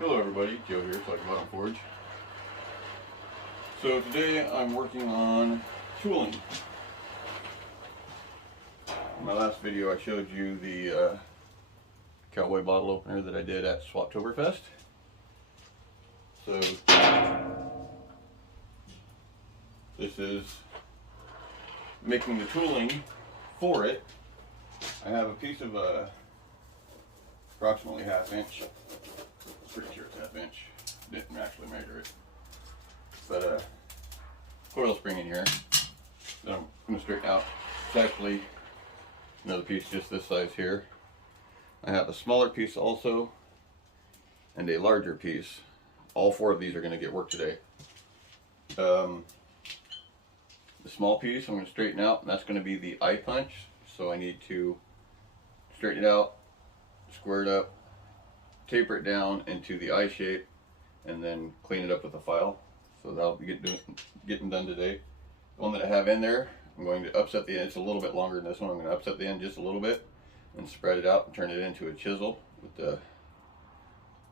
Hello everybody, Joe here, Talking Bottom Forge. So today I'm working on tooling. In my last video I showed you the Cowboy bottle opener that I did at Swaptoberfest. So this is making the tooling for it. I have a piece of approximately ½ inch. Pretty sure it's ½ inch. Didn't actually measure it. But coil spring in here that I'm going to straighten out. It's actually another piece just this size here. I have a smaller piece also and a larger piece. All four of these are going to get work today. The small piece I'm going to straighten out, and that's going to be the eye punch. So I need to straighten it out, square it up, taper it down into the eye shape, and then clean it up with a file. So that'll be getting done today. The one that I have in there, I'm going to upset the end. It's a little bit longer than this one. I'm going to upset the end just a little bit and spread it out and turn it into a chisel with the,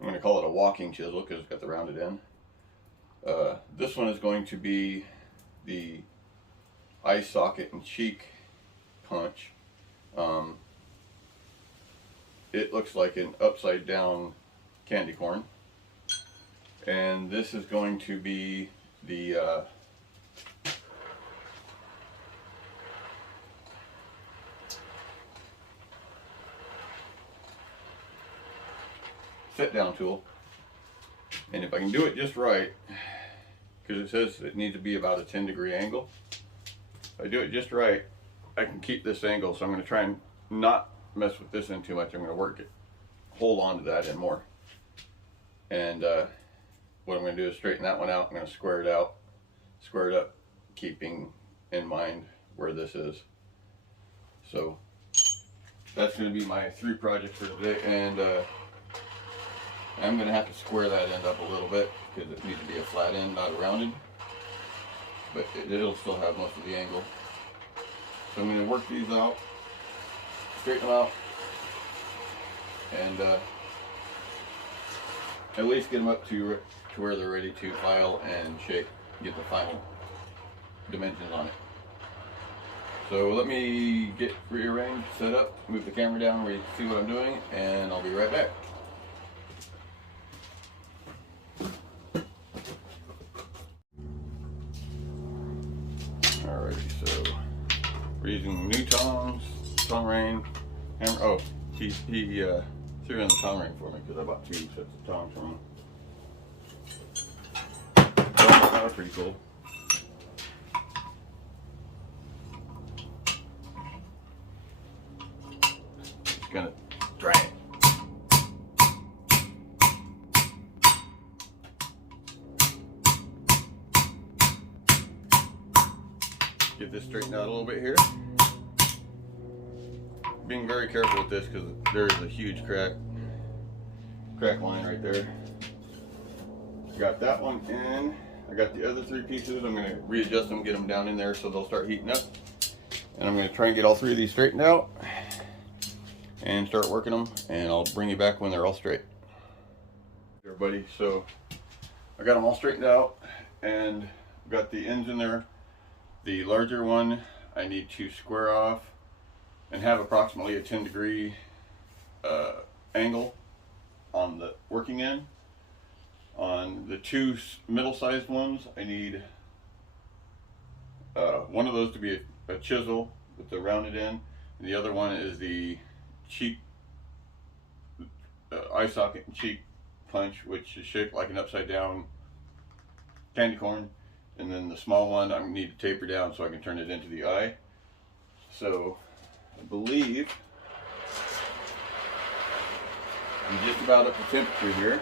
I'm going to call it a walking chisel because it's got the rounded end. This one is going to be the eye socket and cheek punch. It looks like an upside down candy corn. And this is going to be the sit down tool. And if I can do it just right, because it says it needs to be about a 10-degree angle, if I do it just right, I can keep this angle. So I'm going to try and not mess with this end too much. I'm going to work it, hold on to that end more. And what I'm going to do is straighten that one out. I'm going to square it out, square it up, keeping in mind where this is. So that's going to be my 3 projects for today. And I'm going to have to square that end up a little bit because it needs to be a flat end, not a rounded. But it'll still have most of the angle. So I'm going to work these out, straighten them out, and at least get them up to where they're ready to file and shape, get the final dimensions on it. So let me get rearranged, set up, move the camera down where you can see what I'm doing, and I'll be right back. Alrighty, so we're using new tongs, tong ring, hammer. Oh, he threw in the tong ring for me because I bought 2 sets of tongs from him. So that was pretty cool. Just gonna try it. Get this straightened out a little bit here. Being very careful with this because there is a huge crack line right there. Got that one in. I got the other 3 pieces. I'm going to readjust them, get them down in there so they'll start heating up. And I'm going to try and get all 3 of these straightened out and start working them, and I'll bring you back when they're all straight. Everybody, so I got them all straightened out and got the ends in there. The larger one I need to square off and have approximately a 10-degree angle on the working end. On the 2 middle-sized ones, I need one of those to be a chisel with the rounded end, and the other one is the cheek eye socket and cheek punch, which is shaped like an upside-down candy corn. And then the small one I need to taper down so I can turn it into the eye. So I believe I'm just about up to temperature here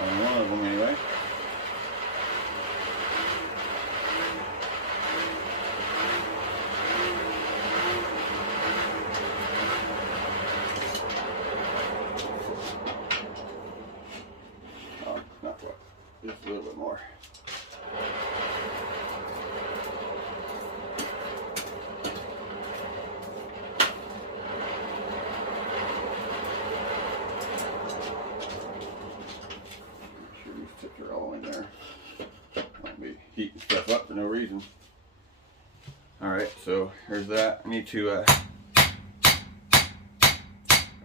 on one of them anyway. Oh, not quite. Just a little bit more. stuff up for no reason. Alright, so here's that. I need to,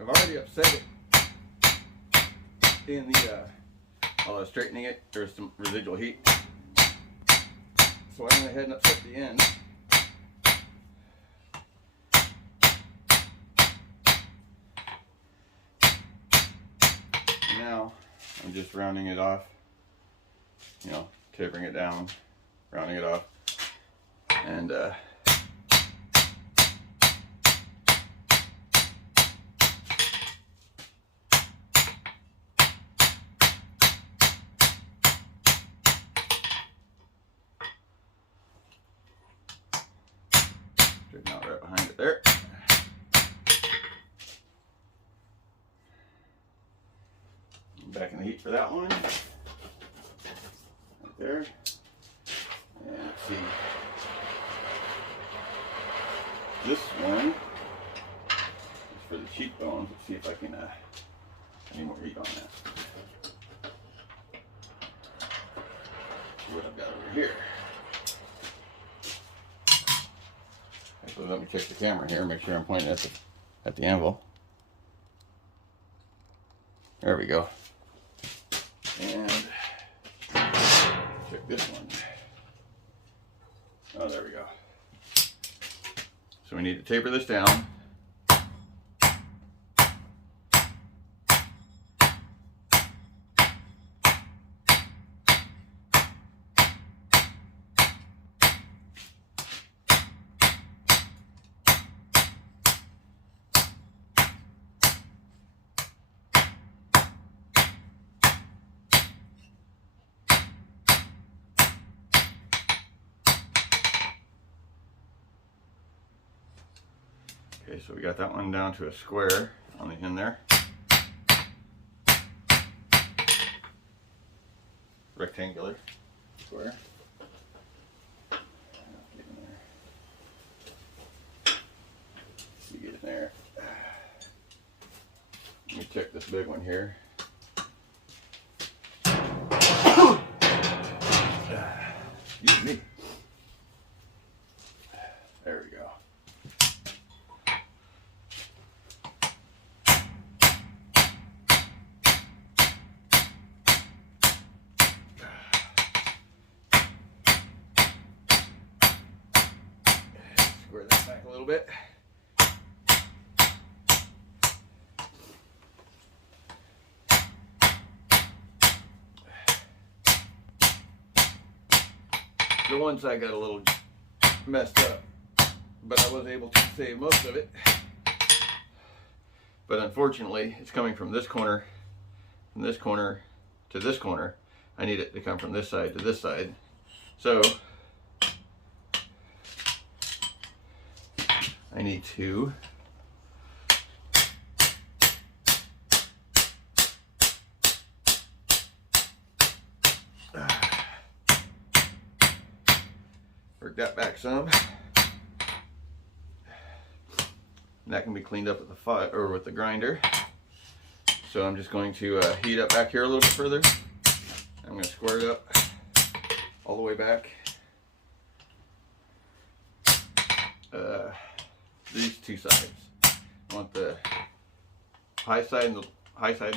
I've already upset it in the, while I was straightening it. There's some residual heat. So I went ahead and upset the end. And now I'm just rounding it off, you know, tapering it down, rounding it off, and straighten out right behind it there. Back in the heat for that one. Right there. And let's see. This one is for the cheekbones. Let's see if I can any more heat on that. See what I've got over here. Actually, let me check the camera here, make sure I'm pointing at the anvil. There we go. And check this one. Oh, there we go. So we need to taper this down. Okay, so we got that one down to a square on the end there. Rectangular square. Get in there. You get in there. Let me check this big one here. Excuse me. There we go. Square that back a little bit. The one side got a little messed up, but I was able to save most of it. But unfortunately, it's coming from this corner to this corner. I need it to come from this side to this side. So I need to work that back some. And that can be cleaned up with the fire or with the grinder. So I'm just going to heat up back here a little bit further. I'm going to square it up all the way back. These two sides. I want the high side and the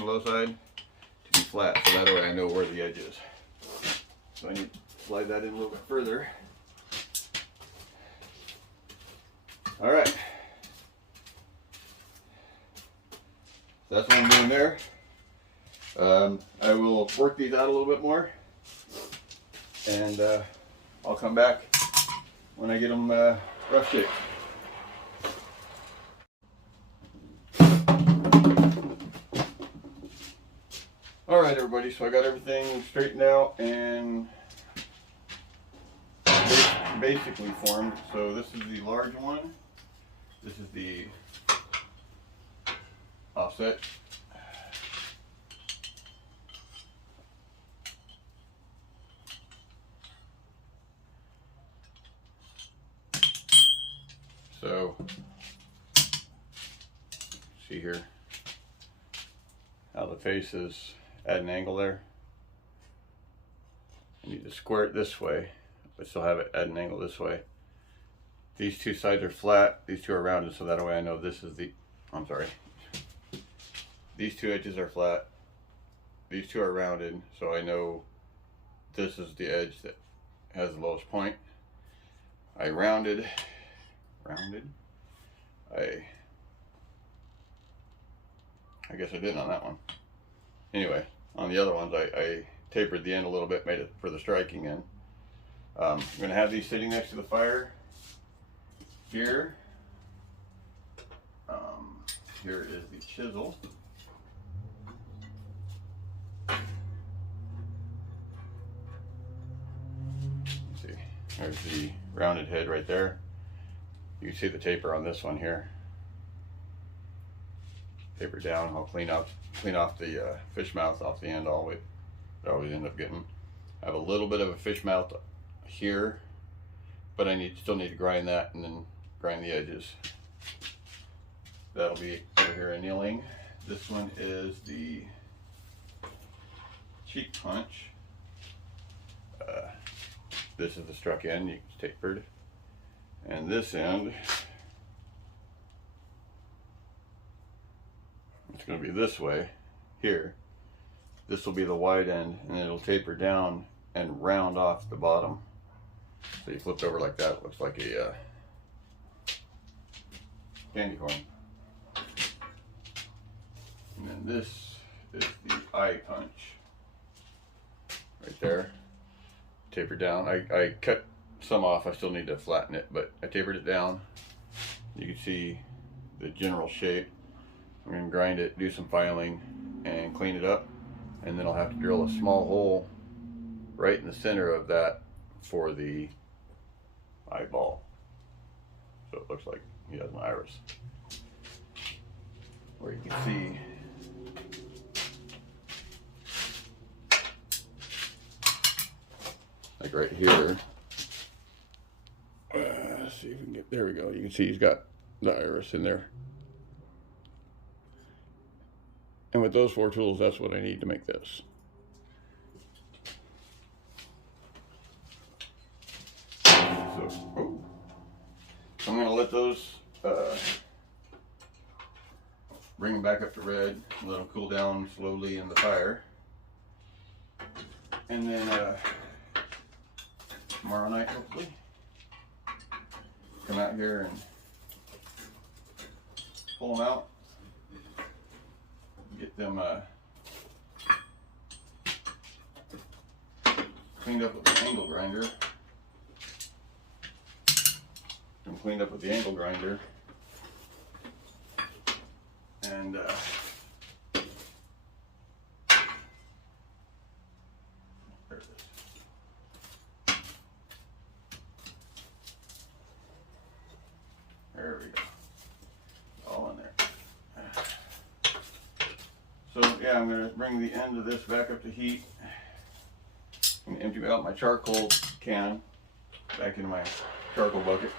low side to be flat, so that way I know where the edge is. So I need to slide that in a little bit further. All right. That's what I'm doing there. I will work these out a little bit more, and I'll come back when I get them rough shaped. All right, everybody. So I got everything straightened out and basically formed. So this is the large one. This is the offset. So, see here how the face is at an angle there. I need to square it this way but still have it at an angle this way. These two sides are flat, these two are rounded, so that way I know this is the, I'm sorry. These two edges are flat, these two are rounded, so I know this is the edge that has the lowest point. I rounded, I guess I didn't on that one. Anyway, on the other ones I tapered the end a little bit, made it for the striking end. I'm going to have these sitting next to the fire here. Here is the chisel. Let's see, there's the rounded head right there. You can see the taper on this one here. Taper down. I'll clean off the fish mouth off the end all the way. I always end up getting. I have a little bit of a fish mouth here, but I still need to grind that and then grind the edges. That'll be over here annealing. This one is the cheek punch. This is the struck end. You can tapered, and this end. It's going to be this way here. This will be the wide end, and it'll taper down and round off the bottom. So you flip it over like that, it looks like a candy corn. And then this is the eye punch right there. Taper down. I cut some off. I still need to flatten it, but I tapered it down. You can see the general shape. I'm going to grind it, do some filing, and clean it up, and then I'll have to drill a small hole right in the center of that for the eyeball, so it looks like he has an iris, where you can see like right here. Let's see if we can get, there we go. You can see he's got the iris in there. And with those 4 tools, that's what I need to make this. So I'm going to let those, bring them back up to red, let them cool down slowly in the fire. And then tomorrow night, hopefully, come out here and pull them out. Get them cleaned up with the angle grinder. And there it is. There we go. All in there. So yeah, I'm going to bring the end of this back up to heat. I'm going to empty out my charcoal can back into my charcoal bucket,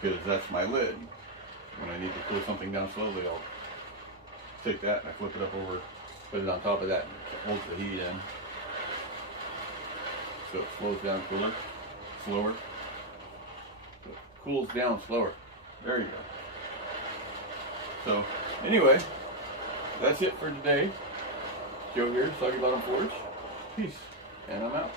because that's my lid. When I need to cool something down slowly, I'll take that and I flip it up over, put it on top of that, and it holds the heat in. So it slows down slower. So it cools down slower. There you go. So anyway, that's it for today. Joe here, Soggy Bottom Forge. Peace, and I'm out.